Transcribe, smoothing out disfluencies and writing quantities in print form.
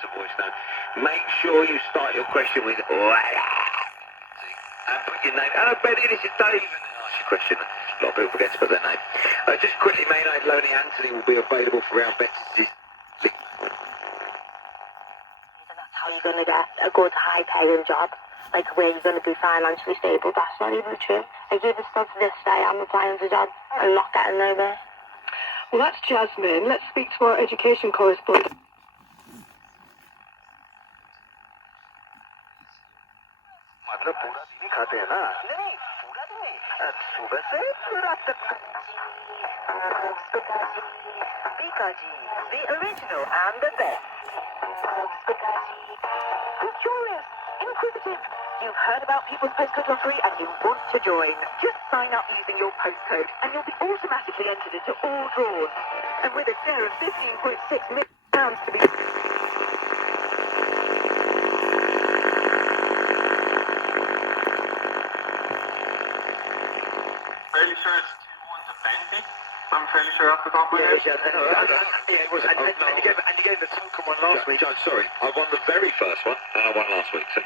us a voice note. Make sure you start your question with "Voila," and put your name. Hello, Benny, this is Dave. And then ask your question. A lot of people forget to put their name. Just quickly, main night Loney Anthony will be available for round messages. That's how you're going to get a good high-paying job, like where you're going to be financially stable. That's not even true. Like even stuff this day, I'm applying for jobs and not getting nowhere. Well, that's Jasmine. Let's speak to our education correspondent. The original and the best. I'm curious, inquisitive. You've heard about People's Postcode Lottery and you want to join. Just sign up using your postcode and you'll be automatically entered into all draws. And with a share of £15.6 million to be... Fairly sure it's 2-1 to Benty. I'm fairly sure off the top of my head. Yeah, it was. And you gave the token one last week. I'm sorry, I won the very first one, and I won last week. So